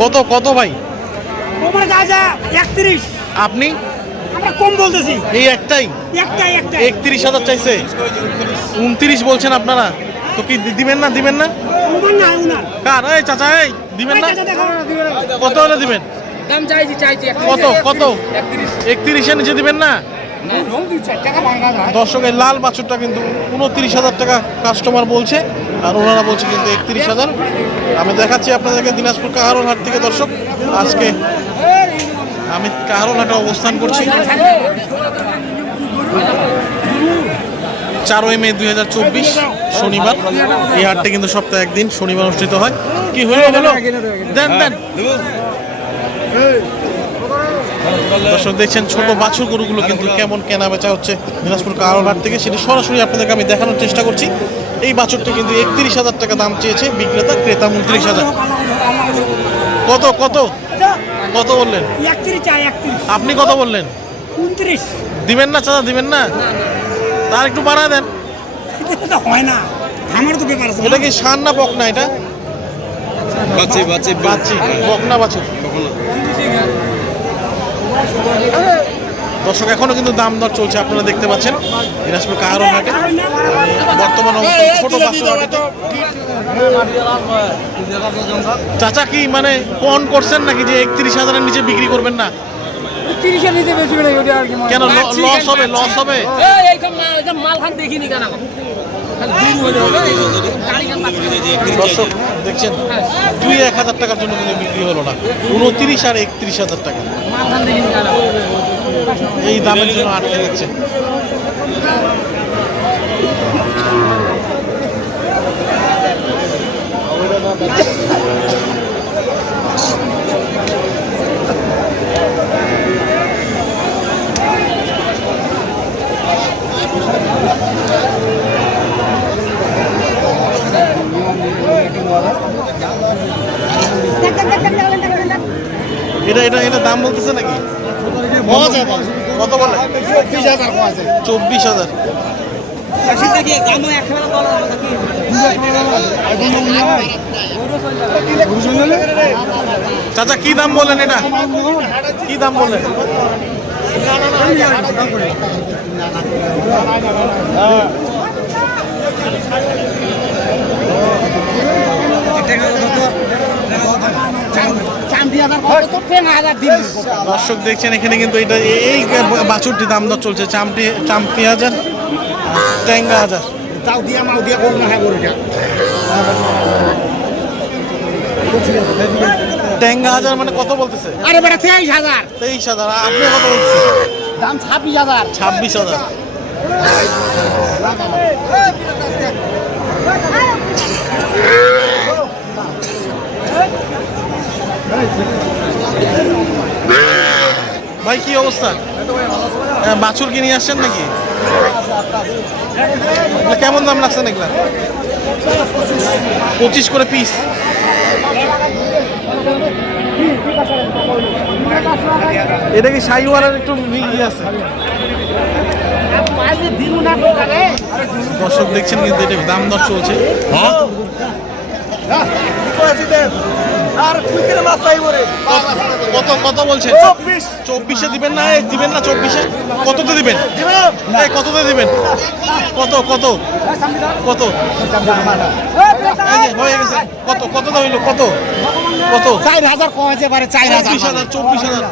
কত কত ভাই? তোমার গাজা একত্রিশ। আপনি? আমরা কম বলতেছি। এই একটাই? একটাই একটাই। একত্রিশ হাজার চাইছে। উনত্রিশ বলছেন আপনারা। তো কি দিবেন না দিবেন না? কার? এই চাচা এই দিবেন না? কত হলে দিবেন? দাম চাইছি চাইছি কত কত? একত্রিশের নিচে দিবেন না? দর্শকের লাল বাছুরটা কিন্তু উনত্রিশ হাজার টাকা কাস্টমার বলছে, আর ওনারা বলছে কিন্তু একত্রিশ হাজার। আমি দেখাচ্ছি আপনাদেরকে দিনাজপুর কাহারোল হাট থেকে, দর্শক। আজকে আমি কাহারোল হাটে অবস্থান করছি। চারই মে দুই হাজার চব্বিশ, শনিবার। এই হাটটা কিন্তু সপ্তাহে একদিন, শনিবার অনুষ্ঠিত হয়। কি হলো হলো দেন দেন। দর্শক দেখছেন ছোট বাছুর গরুগুলো কিন্তু কেমন কেনা বেচা হচ্ছে দিনাজপুর হাট থেকে। সেটি সরাসরি আপনাদেরকে আমি দেখানোর চেষ্টা করছি। এই বাছুরটা কিন্তু একত্রিশ হাজার টাকা দাম চেয়েছে বিক্রেতা ক্রেতা উনত্রিশ হাজার। কত কত? কত বললেন? একত্রিশ আপনি কত বললেন? উনত্রিশ। দিবেন না চাচা দিবেন না? তার একটু বাড়া দেন। হয় না। আমার তো ব্যাপার আছে। এটা কি সার না বক না এটা? বাচ্চি বাচ্চি বাচ্চি বকনা বাছুর। দর্শক এখনও কিন্তু দাম দর চলছে আপনারা দেখতে পাচ্ছেন। দিনাজপুর কাহারো হাটে। বর্তমান অবস্থায় ছোট হাটে। চাচা কি মানে কোন করছেন নাকি যে একত্রিশ হাজারের নিচে বিক্রি করবেন না? তিরিশের নিচে বেশি করে ওটা আর কি কেন লস হবে লস হবে? মাল খান দেখিনি কেন? দর্শক দেখছেন? দুই এক হাজার টাকার জন্য কিন্তু বিক্রি হলো না। উনত্রিশ আর একত্রিশ হাজার টাকা। এই দামের জন্য আটকে যাচ্ছে। এটা এটা এটা দাম বলতেছে নাকি? কত বলে? চব্বিশ হাজার। চাচা, কি দাম বলেন এটা? কি দাম বললেন দর্শক দেখছেন, এখানে কিন্তু এটা এই বাছুরটি দাম দর চলছে, চামটি চাম্পি হাজার ট্যাঙ্গা হাজার। তাও দিয়া মাও দিয়া করব হ্যাঁ গরুটা ট্যাঙ্গা হাজার মানে কত বলতেছে? আরে বেটা তেইশ হাজার তেইশ হাজার আপনি কত বলতেছেন? দাম ছাব্বিশ হাজার ছাব্বিশ হাজার। ভাই কি অবস্থা? হ্যাঁ, বাছুর কি নিয়ে আসছেন নাকি? কেমন দাম লাগছেন এগুলা? পঁচিশ করে পিস এটা কি শাহিওয়ালের একটু ইয়ে আছে? দর্শক দেখছেন কিন্তু এটা দাম দর চলছে? কত কত বলছেন? চব্বিশে। দিবেন না? দিবেন না চব্বিশে? কততে দিবেন? এই কততে দিবেন? কত কত? কত? হয়ে গেছে। কত কত হইল? কত? কত? চার হাজার কম পারে চার চব্বিশ হাজার চব্বিশ হাজার।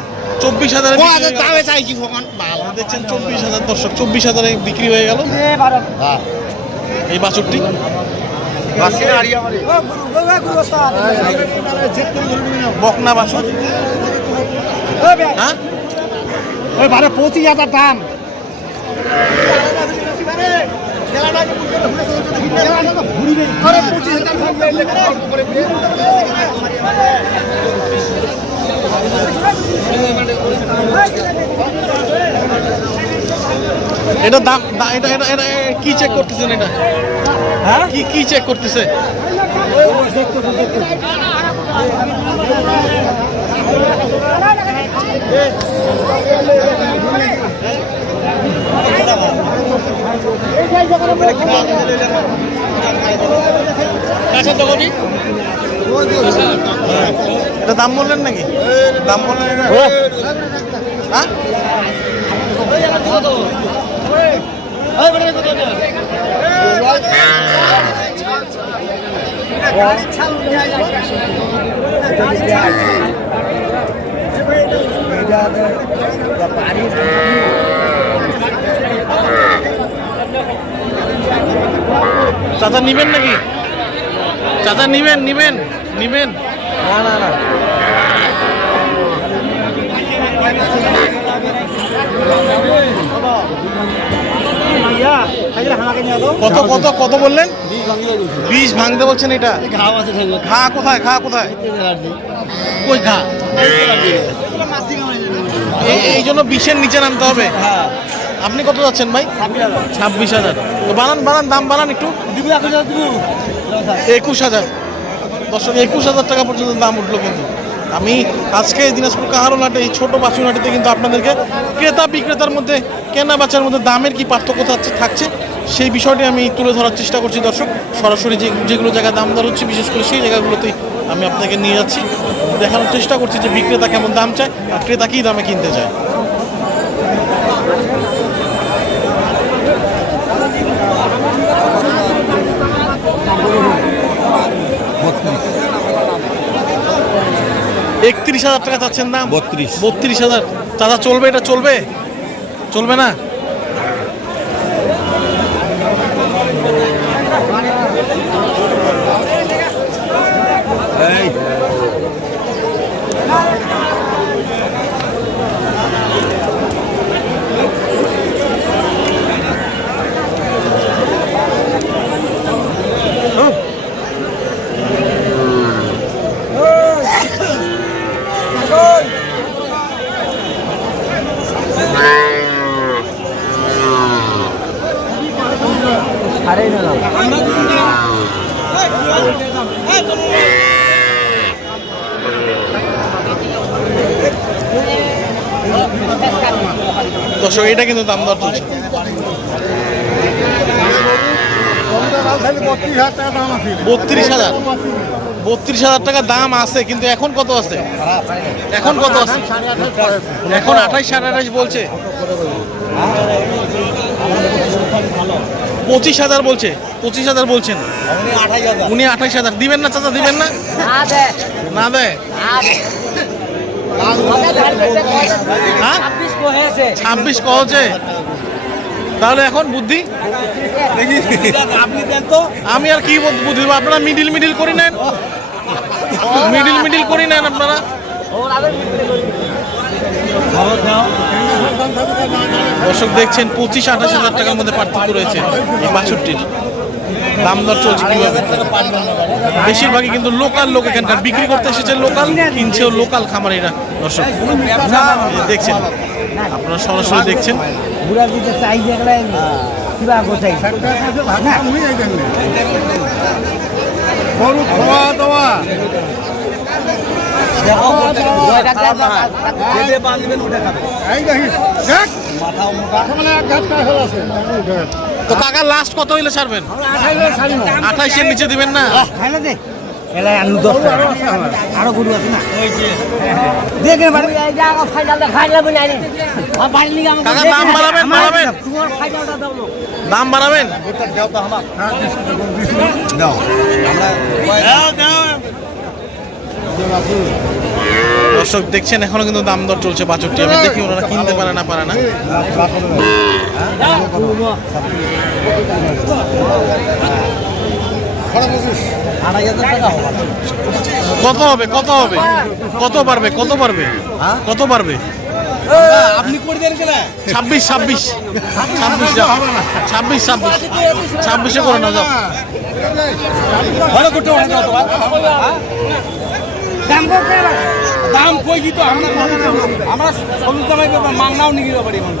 চব্বিশ হাজার দামে চাইছি কখন দেখছেন চব্বিশ হাজার দর্শক। চব্বিশ হাজারে বিক্রি হয়ে গেল। এই বাছুরটি। বকনা হ্যাঁ? ওই পঁচিশ হাজার দাম। এটা দাম এটা এটা এটা কি চেক করতেছেন এটা? হ্যাঁ কি কি চেক করতেছে এটা দাম বললেন নাকি দাম বললেন এটা হ্যাঁ চাচা নিবেন নাকি? চাচা নিবেন নিবেন নিবেন। না না না। কত কত কত বললেন? বিষ ভাঙতে বলছেন এটা। ঘা কোথায় ঘা কোথায়? এই- জন্য বিষের নিচে নামতে হবে। আপনি কত যাচ্ছেন ভাই? ছাব্বিশ হাজার। তো বানান বানান, দাম বানান একটু। একুশ হাজার। দর্শক, একুশ হাজার টাকা পর্যন্ত দাম উঠল কিন্তু। আমি আজকে দিনাজপুর কাহারো নাটে, এই ছোটো বাছুরহাটিতে কিন্তু আপনাদেরকে ক্রেতা বিক্রেতার মধ্যে, কেনা বেচার মধ্যে দামের কি পার্থক্য থাকছে, সেই বিষয়টি আমি তুলে ধরার চেষ্টা করছি দর্শক। সরাসরি যে যেগুলো জায়গায় দাম দর হচ্ছে, বিশেষ করে সেই জায়গাগুলোতেই আমি আপনাকে নিয়ে যাচ্ছি। দেখানোর চেষ্টা করছি যে বিক্রেতা কেমন দাম চায় আর ক্রেতা কী দামে কিনতে চায়। একত্রিশ হাজার টাকা চাচ্ছেন দাম? বত্রিশ। বত্রিশ হাজার। দাদা চলবে এটা? চলবে? চলবে না? দর্শক এটা কিন্তু দাম দর চলছে। বত্রিশ হাজার। বত্রিশ হাজার টাকা দাম আছে কিন্তু এখন কত আছে? এখন কত আছে? এখন আঠাইশ সাড়ে আঠাইশ বলছে। পঁচিশ হাজার বলছে পঁচিশ হাজার বলছেন। উনি আঠাইশ হাজার। দিবেন না চাচা দিবেন না? না দেয়। ছাব্বিশ কহছে তাহলে এখন বুদ্ধি? দেখি। আমি আর কি বুদ্ধি? আপনারা মিডিল মিডিল করে নেন। মিডিল মিডিল করে নেন আপনারা। দর্শক দেখছেন পঁচিশ আঠাশ হাজার টাকার মধ্যে পার্থক্য রয়েছে এই বাছুরটির দাম দর চলছে কীভাবে? বেশিরভাগই কিন্তু লোকাল লোক এখানকার বিক্রি করতে এসেছে লোকাল কিনছেও লোকাল খামারিরা, দর্শক। দেখছেন, আপনারা সরাসরি দেখছেন। বুড়া দিতে চাই দেখলে কিবা গোছাই তো কাকা লাস্ট কত হইলে ছাড়বেন? আঠাইশের নিচে দিবেন না? আরও গরু আছে দেখে দাম বাড়াবেন বাড়াবেন। দাম বাড়াবেন? দর্শক, দেখছেন, এখনও কিন্তু দাম দর চলছে বাছরটি আমি দেখি ওনারা কিনতে পারে না পারে না। কত হবে কত হবে? কত পারবে কত পারবে কত পারবে আপনি ছাব্বিশ। ছাব্বিশ ছাব্বিশ ছাব্বিশ ছাব্বিশ। ছাব্বিশে করে না যাও। দাম দাম কই দিত? আমরা আমরা সবুজ দামাই মাংনাও নিয়ে পারি না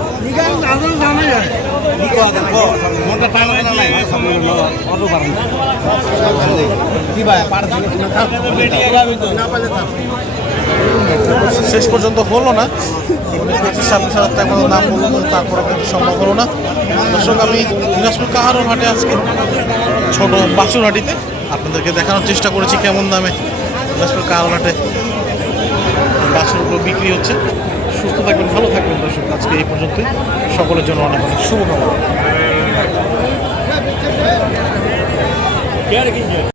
কি ভাই শেষ পর্যন্ত হলো না। পঁচিশ ছাব্বিশ হাজার টাকা মতো দাম বলল কিন্তু তারপরে কিন্তু সম্ভব হলো না। দর্শক আমি দিনাজপুর কাহারোর হাটে আজকে ছোট বাছুর হাটিতে আপনাদেরকে দেখানোর চেষ্টা করেছি কেমন দামে। দিনাজপুর কালঘাটে বাসনগুলো বিক্রি হচ্ছে। সুস্থ থাকবেন, ভালো থাকবেন দর্শক। আজকে এই পর্যন্তই। সকলের জন্য অনেক অনেক শুভকামনা।